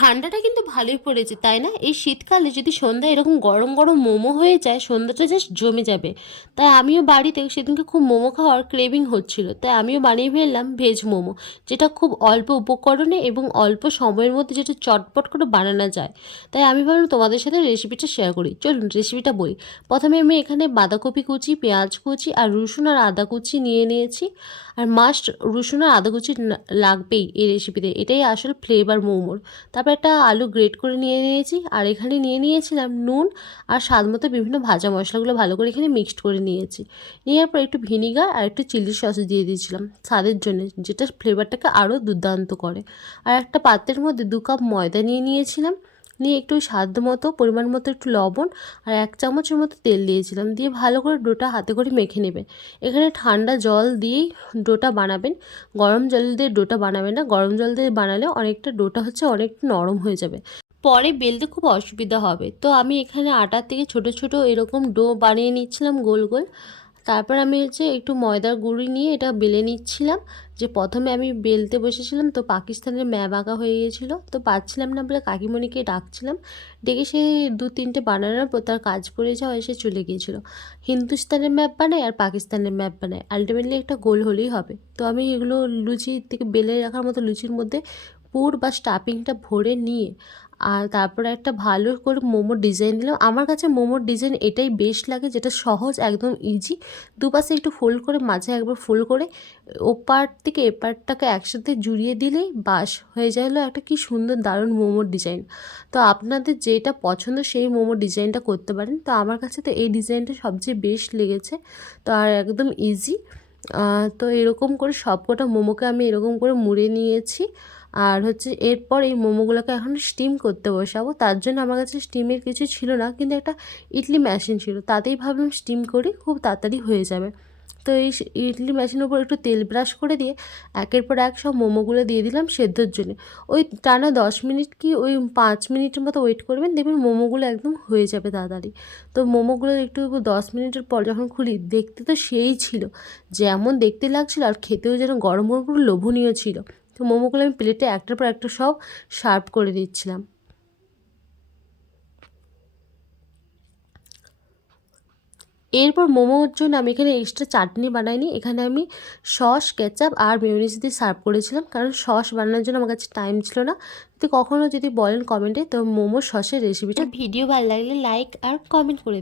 ঠান্ডাটা কিন্তু ভালোই পড়েছে, তাই না? এই শীতকালে যদি সন্ধ্যায় এরকম গরম গরম মোমো হয়ে যায়, সন্ধ্যাটা জাস্ট জমে যাবে। তাই আমিও বাড়িতে সেদিনকে খুব মোমো খাওয়ার ক্রেভিং হচ্ছিল, তাই আমিও বানিয়ে ফেললাম ভেজ মোমো, যেটা খুব অল্প উপকরণে এবং অল্প সময়ের মধ্যে যেটা চটপট করে বানানো যায়। তাই আমি ভাবলাম তোমাদের সাথে রেসিপিটা শেয়ার করি। চলুন রেসিপিটা বলি। প্রথমে আমি এখানে বাঁধাকপি কুচি, পেঁয়াজ কুচি আর রসুন আর আদা কুচি নিয়ে নিয়েছি। আর মাস্ট রসুন আর আদা কুচি লাগবেই এই রেসিপিতে, এটাই আসল ফ্লেভার মোমোর। তারপর একটা আলু গ্রেট করে নিয়ে নিয়েছি, আর এখানে নিয়ে নিয়েছিলাম নুন আর স্বাদ মতো বিভিন্ন ভাজা মশলাগুলো ভালো করে এখানে মিক্সড করে নিয়েছি। নেওয়ার পর একটু ভিনিগার আর একটু চিলি সস দিয়ে দিয়েছিলাম স্বাদের জন্য, যেটা ফ্লেভারটাকে আরও দুর্দান্ত করে। আর একটা পাত্রের মধ্যে 2 কাপ ময়দা নিয়ে নিয়েছিলাম, নিয়ে একটু স্বাদ মতো পরিমাণ মতো একটু লবণ আর 1 চামচের মতো তেল দিয়েছিলাম, দিয়ে ভালো করে ডোটা হাতে করে মেখে নেবে। এখানে ঠান্ডা জল দিয়েই ডোটা বানাবেন, গরম জল দিয়ে ডোটা বানাবেন না। গরম জল দিয়ে বানালে অনেকটা ডোটা অনেকটা নরম হয়ে যাবে, পরে বেলতে খুব অসুবিধা হবে। তো আমি এখানে আটার থেকে ছোট ছোট এরকম ডো বানিয়ে নিচ্ছিলাম গোল গোল। তারপর আমি একটু ময়দার গুঁড়ি নিয়ে এটা বেলে নিচ্ছিলাম। যে প্রথমে আমি বেলতে বসেছিলাম তো পাকিস্তানের ম্যাপ আঁকা হয়ে গিয়েছিলো, তো পাচ্ছিলাম না বলে কাকিমণিকে ডাকছিলাম, ডেকে সে 2-3টে বানানোর পর তার কাজ পড়ে যাওয়া এসে চলে গিয়েছিলো। হিন্দুস্তানের ম্যাপ বানায় আর পাকিস্তানের ম্যাপ বানায়, আলটিমেটলি একটা গোল হলেই হবে। তো আমি এগুলো লুচি থেকে বেলে রাখার মতো লুচির মধ্যে পুর বা স্টাফিংটা ভরে নিয়ে আর তারপরে একটা ভালো করে মোমোর ডিজাইন দিলাম। আমার কাছে মোমোর ডিজাইন এটাই বেস্ট লাগে, যেটা সহজ, একদম ইজি। দুপাশে একটু ফোল্ড করে মাঝে একবার ফোল্ড করে ওপার থেকে এপারটাকে একসাথে জুড়িয়ে দিলেই বাস হয়ে যায় হলো একটা কি সুন্দর দারুণ মোমোর ডিজাইন। তো আপনাদের যেটা পছন্দ সেই মোমোর ডিজাইনটা করতে পারেন। তো আমার কাছে তো এই ডিজাইনটা সবচেয়ে বেস্ট লেগেছে, তো আর একদম ইজি। তো এরকম করে সবকটা মোমোকে আমি এরকম করে মুড়ে নিয়েছি। আর এরপর এই মোমোগুলোকে এখন স্টিম করতে বসাবো। তার জন্য আমার কাছে স্টিমের কিছু ছিল না, কিন্তু একটা ইডলি মেশিন ছিল, তাতেই ভাবলাম স্টিম করি, খুব তাড়াতাড়ি হয়ে যাবে। তো এই ইডলি মেশিনের উপর একটু তেল ব্রাশ করে দিয়ে একের পর এক সব মোমোগুলো দিয়ে দিলাম সেদ্ধর জন্য। ওই টানা 10 মিনিট কি ওই 5 মিনিটের মতো ওয়েট করবেন, দেখবেন মোমোগুলো একদম হয়ে যাবে তাড়াতাড়ি। তো মোমোগুলো একটু 10 মিনিটের পর যখন খুলি, দেখতে তো সেই ছিল, যেমন দেখতে লাগছিল আর খেতেও যেন গরম গরম পুরো লোভনীয় ছিল। তো মোমোগুলো আমি প্লেটে একটার পর একটা সব সার্ভ করে দিচ্ছিলাম। এরপর মোমোর জন্য আমি এখানে এক্সট্রা চাটনি বানাইনি, এখানে আমি সস, কেচাপ আর মেয়োনিজ দিয়ে সার্ভ করেছিলাম, কারণ সস বানানোর জন্য আমার কাছে টাইম ছিল না। যদি কখনও বলেন কমেন্টে, তো মোমো সসের রেসিপিটা। ভিডিও ভালো লাগলে লাইক আর কমেন্ট করে